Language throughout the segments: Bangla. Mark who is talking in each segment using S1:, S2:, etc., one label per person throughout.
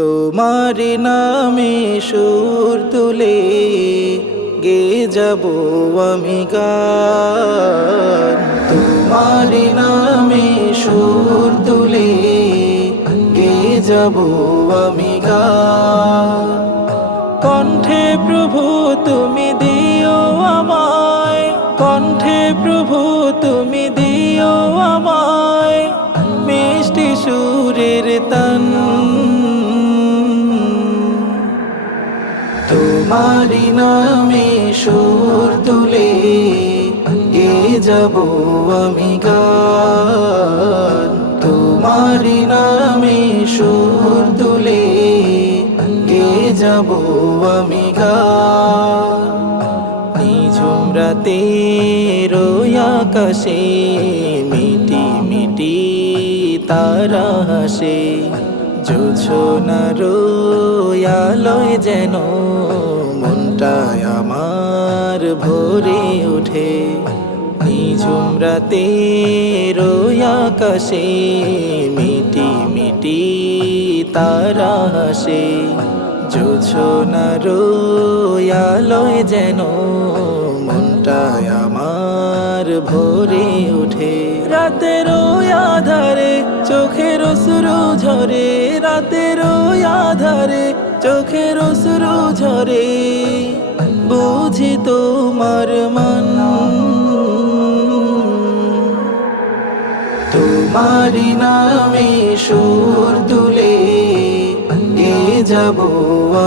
S1: তোমার নামে সুর তুলে গে যাব আমি গান। তোমার নামে সুর তুলে গে যাব আমি গান। কণ্ঠে প্রভু তুমি দিও আমায়, কণ্ঠে প্রভু তুমি দিও আমায়। মিষ্টি সুরের তান তোমারি নামে সুর তুলে গে যাব আমি গান। তোমারি নামে সুর তুলে গে যাব আমি গান। নিঝুম রাতে আকাশে, মিটি মিটি তারা হাসে। জোছনার আলোয় যেন মনটায় আমার ভরে ওঠে নিঝুম রাতে আকাশে, মিটি মিটি তারা হাসে। জোছনার আলোয় যেন মনটায় আমার ভরে ওঠে। রাতের আধারে চোখের সুরু ঝরে, রাতের আধারে চোখের সুরু ঝরে। বুঝি তোমার মান। তোমারি নামে সুর তুলে যাব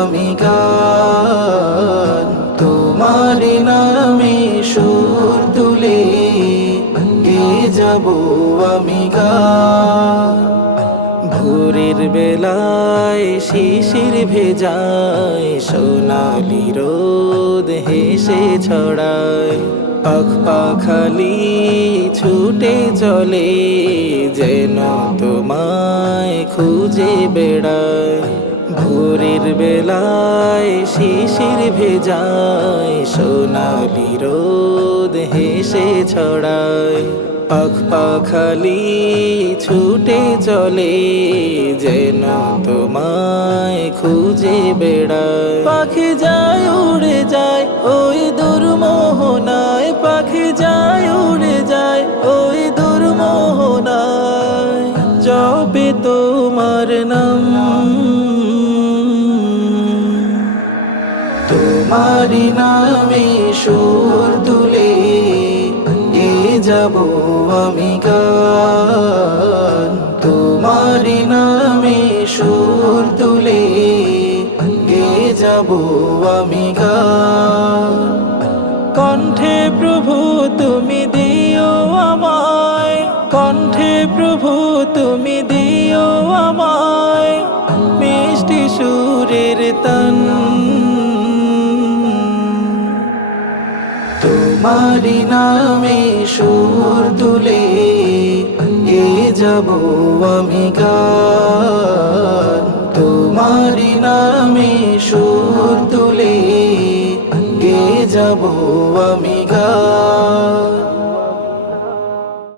S1: আমি গান। তোমারি নামে সুর তুলে যাব আমি গান। ভোরের বেলায় শিশির ভেজায় সোনালি রোদ হেসে ছড়ায়। পাখ পাখালি ছুটে চলে, যেন তোমায় খুঁজে বেড়ায়। ভোরের বেলায় শিশির ভেজায়, সোনালি রোদ হেসে ছড়ায়। পাখ পাখালি ছুটে চলে, যেন তোমায় খুঁজে বেড়ায়। পাখি যায়, উড়ে যায়, ওই দুর্মোহনায়। পাখি যায়, উড়ে যায়, ওই দুর্মোহনায়। জবে তোমার নাম। তোমারি নামে সুর যাব আমি গান। তোমারি নামে সুর তুলে গে যাব আমি গান। কণ্ঠে প্রভু, তুমি দিও আমায়। কণ্ঠে প্রভু, তুমি দিও আমায়। মিষ্টি সুরের তান তোমারি নামে সুর তুলে গে যাব আমি গান। তোমারি নামে সুর তুলে গে যাব আমি